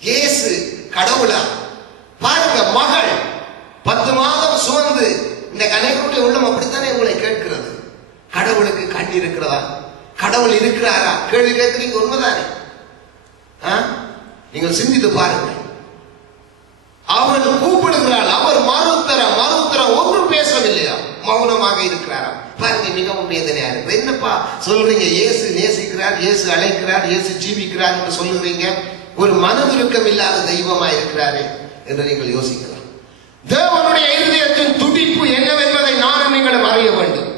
இயேசு கடவுளா? பாருங்க, மகள் 10 மாதம் சுமந்து, இந்த கணவனுடைய உள்ளம் அப்படித்தானே உங்களை கேட்கிறது. கடவுளுக்கு கண் இருக்கிறதா? கடவுள் இருக்கிறாரா? கேள்வி கேட்கிறீங்க, உண்மைதானே? நீங்கள் சிந்தித்து பாருங்க. அவள் கூப்பிடுகிறாள், அவர் மறுத்தரம் ஒன்றும் பேசவில்லையா, மௌனமாக இருக்கிறாரா? பாருங்க, மிகவும் வேதனையா இருக்கு. என்னப்பா சொல்றீங்க? இயேசு நேசிக்கிறார், இயேசு அழைக்கிறார், இயேசு ஜீவிக்கிறார் என்று சொல்லுறீங்க, ஒரு மனதுருக்கம் இல்லாத தெய்வமா இருக்கிறாரு என்று நீங்கள் யோசிக்கலாம். தேவனுடைய இருதயத்தின் துடிப்பு என்னவென்பதை நானும் நீங்களும் அறிய வேண்டும்.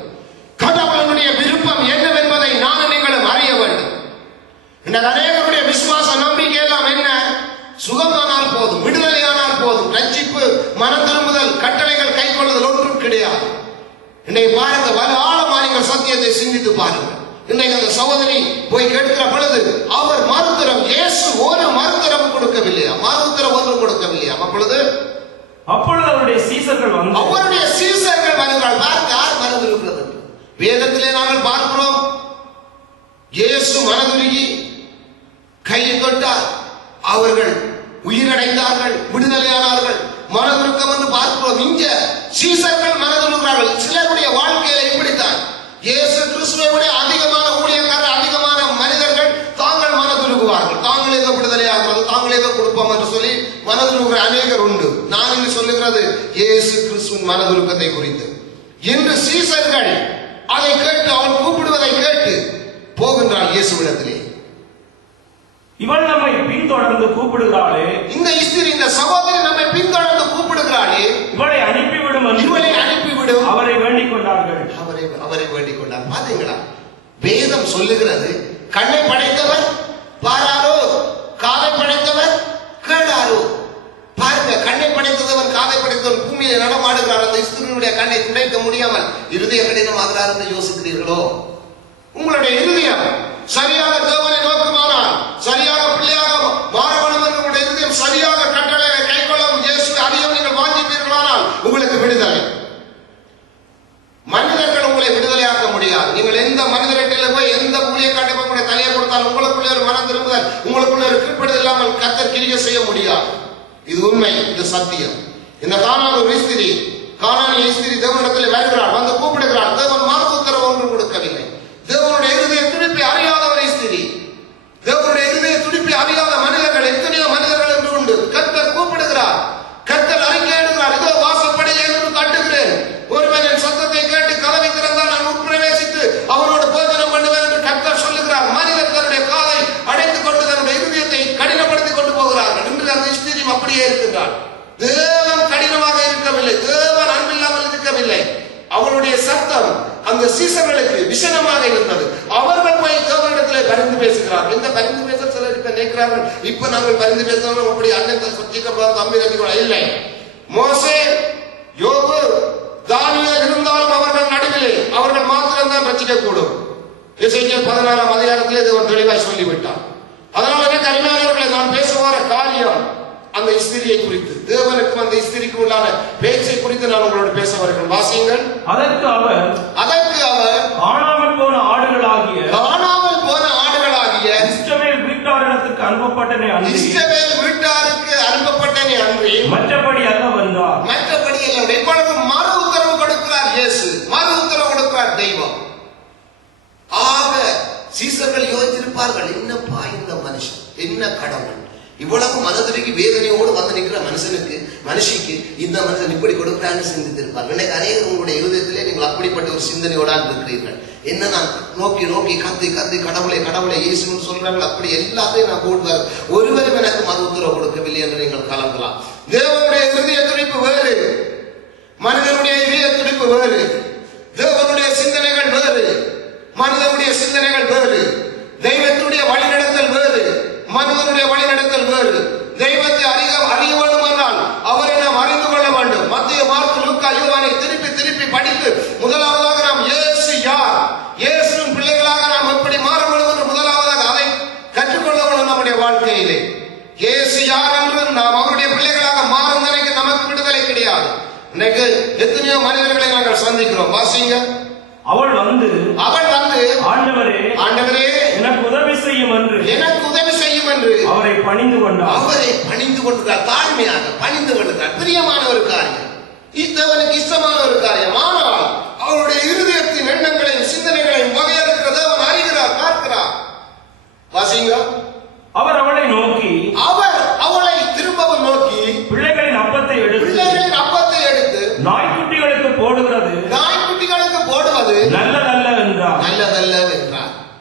கடவுளுடைய விருப்பம் என்னவென்பதை நானும் நீங்களும் அறிய வேண்டும். இந்த அநேகருடைய விசுவாச நம்பிக்கை எல்லாம் என்ன? சுகமானால் போதும், விடுதலையானால் போதும், ரட்சிப்பு, மனம் திரும்புதல், கட்டளைகள் கை கொள்ளுதல் ஒன்றும் கிடையாது. இன்றைக்கு பாருங்க, வலு ஆழமா நீங்கள் சத்தியத்தை சிந்தித்து பாருங்க. இன்றைக்கு அந்த சகோதரி போய் கேட்கிற பொழுது அவர் மறுத்தரம், இயேசு ஒரு மறுத்தரம் கொடுக்கவில்லையா, மறுத்தரம் ஒன்றும் கொடுக்கவில்லையா. அப்பொழுது அவருடைய சீசர்கள் வருகிறார்கள். பாருங்க, யார் மனதுருகிறது? வேதத்திலே நாங்கள் பார்க்கிறோம், இயேசு மனதுருகி கையை தொட்டார், அவர்கள் உயிரடைந்தார்கள், விடுதலையானார்கள். மனதுருக்கம் என்று பார்க்கிறோம். இங்க சீசர்கள் மனதுருகிறார்கள். சிலருடைய வாழ்க்கையில இப்படித்தான். இயேசு கிறிஸ்துவை விட அதிகமான ஊழியக்காரர், அதிகமான மனிதர்கள் தாங்கள் மனதுருகுவார்கள். தாங்கள் ஏதோ விடுதலையாகிறது, தாங்கள் ஏதோ கொடுப்போம் என்று சொல்லி மனதுருகிற அநேகர் உண்டு. நான் இங்கு சொல்லுகிறது இயேசு கிறிஸ்துவின் மனதுருக்கத்தை குறித்து. இன்று சீசர்கள் அதை கேட்டு, அவள் கூப்பிடுவதை கேட்டு போகின்றாள் இயேசுவிடத்திலே. இவள் நம்மை பின்தொடர்ந்து கூப்பிடுகிறாளே, இந்த ஸ்திரீ, இந்த சகோதரி நம்மை பின்தொடர்ந்து கூப்பிடுகிறாளே, இவளை அனுப்பிவிடும், அவரை வேண்டிக் கொண்டார்கள். அவரை வேண்டிக் கொண்டார். பாத்தீங்களா? வேதம் சொல்லுகிறது, கண்ணை படைத்தவர் பாராரோ, காதை படைத்தவர் கேளாரோ. பாருங்க, கண்ணை படைத்தவர், காதை படைத்தவர் பூமியில நடமாடுகிறார். அந்த ஸ்திரீனுடைய கண்ணை துடைக்க முடியாமல் இருதய கடினமாகிறார் என்று யோசிக்கிறீர்களோ? உங்களுடைய இருதயம் சரியாக தேவனை நோக்குமானால், சரியாக பிள்ளையாக மாற வேண்டும் என்று உங்களுடைய இருதயம் சரியாக கட்டளைகளை கைக்கொள்ளும் இயேசு அறியும் நீங்கள் வாஞ்சிப்பீர்களானால் உங்களுக்கு விடுதலை. மனிதர்கள் உங்களை விடுதலையாக்க முடியாது. நீங்கள் எந்த மனிதர்கிட்ட போய் எந்த ஊழியக்காட்டை போய் உங்களுடைய தலையை கொடுத்தால் உங்களுக்குள்ளே ஒரு மனம் திரும்புதல், உங்களுக்குள்ள ஒரு கீழ்ப்படுதல் இல்லாமல் கர்த்தர் கிரியை செய்ய முடியாது. இது உண்மை, இது சத்தியம். இந்த கானானிய ஸ்திரீ தேவனிடத்தில் வருகிறார், வந்து கூப்பிடுகிறார். தேவன் மறு உத்தரவு ஒன்றும் கொடுக்கவில்லை. தேவனுடைய இருதய துடிப்பை அறியாதவரை ஸ்திரீ, தேவனுடைய இருதய துடிப்பை அறியாத மனிதர்கள் எத்தனையோ மனிதர்கள் என்று உண்டு. கர்த்தர் கூப்பிடுகிறார், கர்த்தர் அறிக்கையிடுகிறார், இதோ வாசப்படி என்று தட்டுகிறேன், ஒருவன் என் சத்தத்தை கேட்டு கதவை திறந்தால் நான் உட்பிரவேசித்து அவனோடு போஜனம் பண்ணுவேன் என்று கர்த்தர் சொல்லுகிறார். மனிதர் தன்னுடைய காதை அடைத்துக் கொண்டு தன்னுடைய இருதயத்தை கடினப்படுத்திக் கொண்டு போகிறார்கள். இன்று அந்த ஸ்திரீ அப்படியே இருக்கின்றார். தேவன் கடினமாக இருக்கவில்லை, தேவன் அன்பில்லாமல் இருக்கவில்லை. அவளுடைய சத்தம் அந்த சீசர்களுக்கு விஷனமாக இருந்தது. அவர்கள் போய் தேவனிடத்திலே பரிந்து பேசுகிறார்கள். இந்த பரிந்து பேச சிலர் இப்ப நினைக்கிறார்கள், இப்ப நாங்கள் பரிந்து பேசணும், அப்படி அண்ணன் தம்பி இல்லை. மோசே, யோபு, தானியேல் இருந்தாலும் அவர்கள் நடுவிலே அவர்கள் மாத்திரம்தான் ரட்சிக்கக்கூடும். எசேக்கியேல் 16ஆம் அதிகாரத்திலே தேவன் தெளிவாய் சொல்லிவிட்டார். அதனால எனக்கு அருமையானவர்களை, நான் பேச வர காரியம் அந்த ஸ்திரியை குறித்து, தேவனுக்கும் அந்த ஸ்திரிக்கு உள்ளான பேச்சை குறித்து நான் உங்களோடு பேச வருகிறேன். வாசியுங்கள். அதற்கு அவர் காணாமல் போன ஆடுகளாகிய இஸ்ரவேல் வீட்டாருக்கு அனுப்பப்பட்டனே அன்றி மற்றபடி அல்ல வந்தார். மற்றபடி அல்ல. இப்பொழுது மறு உத்தரவு கொடுக்கிறார் இயேசு, மறு உத்தரவு கொடுக்கிறார் தெய்வம். ஆக சீசர்கள் யோசிச்சிருப்பார்கள், என்னப்பா இந்த மனுஷன், என்ன கடவுள் இவ்வளவு மனதிற்கு வேதனையோடு வந்து நிற்கிற மனுஷிக்கு இந்த மனுஷன் இப்படி கொடுக்கிறான்னு சிந்தித்திருப்பார்கள். இன்னைக்கு அநேகர் உங்களுடைய இருதயத்திலே நீங்கள் அப்படிப்பட்ட ஒரு சிந்தனையோடான் இருக்கிறீர்கள். என்ன நான் நோக்கி கத்தி கடவுளை இயேசுன்னு சொல்றார்கள், அப்படி எல்லாத்தையும் நான் போடுவார், ஒருவரும் எனக்கு மறு உத்தரவு கொடுக்கவில்லை என்று நீங்கள் கலங்கலாம். தேவனுடைய இருதய துடிப்பு வேறு, மனிதனுடைய இதய துடிப்பு வேறு, தேவனுடைய சிந்தனைகள் வேறு, மனிதனுடைய சிந்தனைகள் வேறு, தெய்வத்துடைய வழிநடத்தல் வேறு, மனிதனுடைய வழிநடத்தல் வேறு. தெய்வத்தை அறிய வேண்டும் என்றால் அவரை நாம் அறிந்து கொள்ள வேண்டும். மத்திய, மார்க்கு, லூக்கா, யோவானை திருப்பி படித்து முதலாவதாக நாம் இயேசு யார், இயேசுவின் பிள்ளைகளாக நாம் எப்படி மாற வேண்டும் என்று முதலாவதாக அதை கற்றுக்கொள்ள வேண்டும் நம்முடைய வாழ்க்கையிலே. இயேசு யார் என்று நாம் அவருடைய பிள்ளைகளாக மாறும் நிலைக்கு நமக்கு விடுதலை கிடையாது. இன்னைக்கு எத்தனையோ மனிதர்களை நாங்கள் சந்திக்கிறோம். வாசிங்க. அவள் வந்து ஆண்டவரே எனக்கு உதவி செய்யும் என்று என்று அவரை பணிந்து கொண்டார். தாழ்மையாக பணிந்து கொண்டார். பிரியமான ஒரு காரியம், தேவனுக்கு இஷ்டமான ஒரு காரியம். ஆனால் அவருடைய இருதயத்தின் எண்ணங்களையும் சிந்தனைகளையும் வகையறுக்கிற தேவன் அறிகிறார், பார்க்கிறார். வாசிங்க. அவர் அவளை நோக்கி, அவளை திரும்பவும் நோக்கி, பிள்ளைகளின் அப்பத்தை எடுத்து நாய்க்குட்டிகளுக்கு போடுவது நல்லதல்ல என்றார்.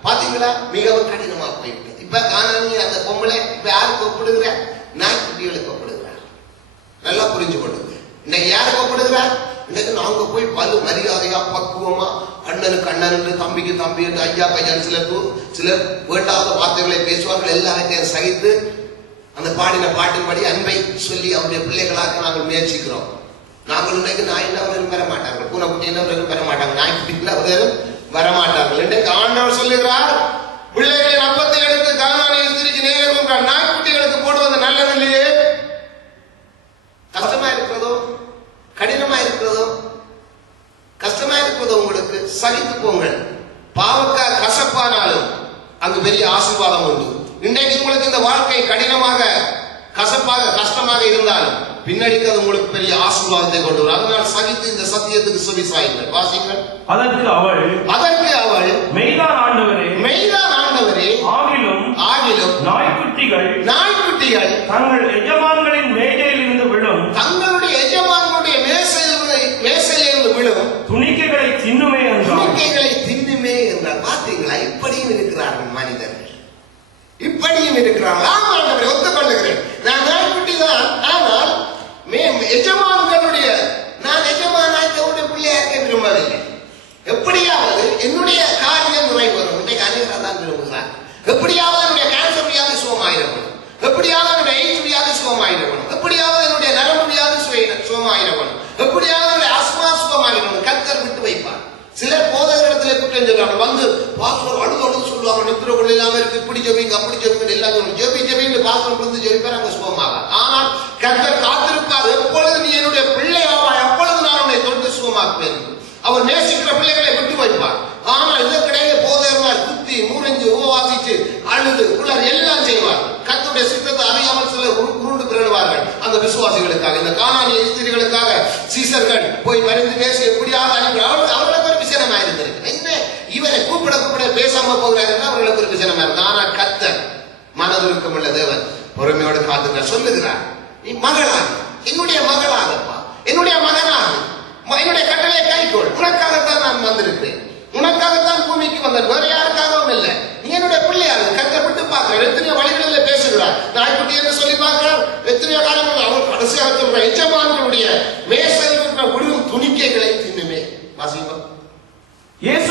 பாத்தீங்களா, மிகவும் கடினமா போயிட்டு. இப்ப காணாமி அந்த பொம்பளை இப்ப யாருக்கு ஒப்பிடுகிற? நாய்க்குட்டிகளுக்கு ஒப்பிடுகிறார். நல்லா புரிஞ்சு கொள்ளுங்க. இன்னைக்கு யாருக்கு ஒப்பிடுகிறார்? இன்னைக்கு நாங்க போய் பல மரியாதையா பக்குவமா அண்ணனுக்கு அண்ணன் என்று தம்பிக்கு தம்பி என்று ஐயா கையால் சிலர் வேண்டாத வார்த்தைகளை பேசுவார்கள். எல்லாத்தையும் சகித்து அந்த பாடின பாட்டின்படி அன்பை சொல்லி அவருடைய பிள்ளைகளாக நாங்கள் முயற்சிக்கிறோம். நாங்கள் இன்னைக்கு நாயினவர்களும் பெற மாட்டார்கள், பூனைக்குட்டியினவர்களும் பெற மாட்டாங்க, நாய்க்குட்டிகள் அவர்களும் வரமாட்டார்கள். இன்றைக்கு ஆண்டவர் சொல்லுகிறார், பிள்ளைகளின் அப்பத்தை எடுத்து கானானிய ஸ்திரீக்கு நேரம் நாய்க்குட்டிகளுக்கு போடுவது நல்லதில்லையே. கஷ்டமா இருக்கிறதோ, கடினமா இருக்கிறதோ, கஷ்டமா இருக்கிறதோ உங்களுக்கு சகித்து போங்கள். பாவக்காய் கசப்பானாலும் அங்கு பெரிய ஆசீர்வாதம் உண்டு. இன்றைக்கு உங்களுக்கு இந்த வாழ்க்கை கடினமாக கசப்பாக கஷ்டமாக இருந்தாலும் பின்னாடி அது உங்களுக்கு பெரிய ஆசீர்வாதத்தை கொண்டு வரும். அதனால் சகித்து இந்த சத்தியத்துக்கு செவி சாயுங்கள். வாசிங்கள். அதற்கு அவள் மெய்தான் ஆண்டவரே, ஆகிலும் நாய்க்குட்டிகள் தங்கள் எஜமான்களின் மேஜையில் இருந்து விழும், தங்களுடைய எஜமான்களுடைய மேசையிலிருந்து விழும் துணிக்கைகளை தின்னுமே என்றார். பார்த்தீங்களா, இப்படியும் இருக்கிறார்கள் மனிதர்கள், இப்படியும் இருக்கிறார்கள். ஆமாண்டவரை ஒத்துக்கொள்ளுகிறேன், நான் நாய்க்குட்டி தான். ஆனால் எஜமான்களுடைய நான் எஜமானாய்க்க பிள்ளையா இருக்க விரும்பவில்லை. எப்படியாவது என்னுடைய காரியம் நிறைவேறும். இன்றைக்கு அநேகர் தான் விரும்புகிறார். எப்படியாவது என்னுடைய கேன்சர் வியாதி சுகமாயிரப்படும், எப்படியாவது என்னுடைய எய்ட்ஸ் வியாதி சுகமாயிரப்படும், எப்படியாவது என்னுடைய நரம்பு வியாதி சுகமாயிரப்படும், எப்படியாவது என்னுடைய அஸ்மா சுகமாயிரப்படும். கர்த்தர் விட்டு வைப்பார். சிலர் போதகரிடத்துல குற்றம் சொல்றாங்க, வந்து பாஸ்டர் அழுது சொல்லுவாங்க, நித்திர கொள்ள இல்லாம இருக்கு, இப்படி ஜெபிங்க அப்படி ஜெபிங்க எல்லாம் ஜெபின்னு பாஸ்டர் வந்து ஜெபிப்பார், அங்க சுகமாக. ஆனால் கர்த்தர் காத்திருப்பார், எப்பொழுது நீ என்னுடைய பிள்ளையாவா, எப்பொழுது நான் உன்னை தொட்டு சுகமாக்குவேன். அவர் நேசிக்கிற பிள்ளைகளை விட்டு வைப்பார். ஆனால் இதற்கிடையே போதகர் குத்தி மூரஞ்சு உபவாசிச்சு அழுது குளர் எல்லாம் செய்வார். கர்த்தருடைய சித்தத்தை அறியாமல் சிலர் உருண்டு பிறழுவார்கள். அந்த விசுவாசிகளுக்காக, இந்த கானானிய ஸ்திரீகளுக்காக சீசர்கள் போய் மருந்து பேசி எப்படியாவது அனுப்பி அவர்களுக்கு ஒரு விசனமா இருந்திருக்கு. என்ன இவரை கூப்பிட பேசாம போகிறார் என்று அவர்களுக்கு ஒரு விசனமா இருக்கு. ஆனால் கர்த்தர் மனதுருக்கம் உள்ள தேவன் பொறுமையோடு காத்துக்கிறார். சொல்லுகிறார், நீ மகளாக, என்னுடைய மகளாகப்பா, என்னுடைய மகனாக, என்னுடைய கட்டளையை கைக்கொள். உனக்காகத்தான் நான் வந்திருக்கிறேன், உனக்காகத்தான் பூமிக்கு வந்தேன், வேற யாருக்காகவும் இல்லை. நீ என்னுடைய பிள்ளையாக. கர்த்தர் விட்டு பார்க்கிறார். எத்தனையோ வழிகளில் பேசுகிறார். நாய்க்குட்டி என்று சொல்லி பார்க்கிறார். எத்தனையோ காலங்கள் அவர் கடைசியாக எஜமான்களுடைய மேசையில் இருக்கிற விழும் துணிக்கைகளை தின்னுமே. வாசிப்போம். இயேசு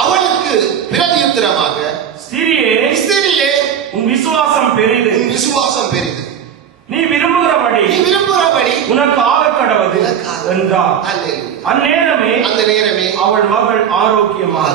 அவளுக்கு பிரதியுத்தரமாக, ஸ்திரியே, உன் விசுவாசம் பெரிது, நீ விரும்புகிறபடி உனக்கு ஆகக்கடவது என்றார். அந்நேரமே அவள் மகள் ஆரோக்கியமாக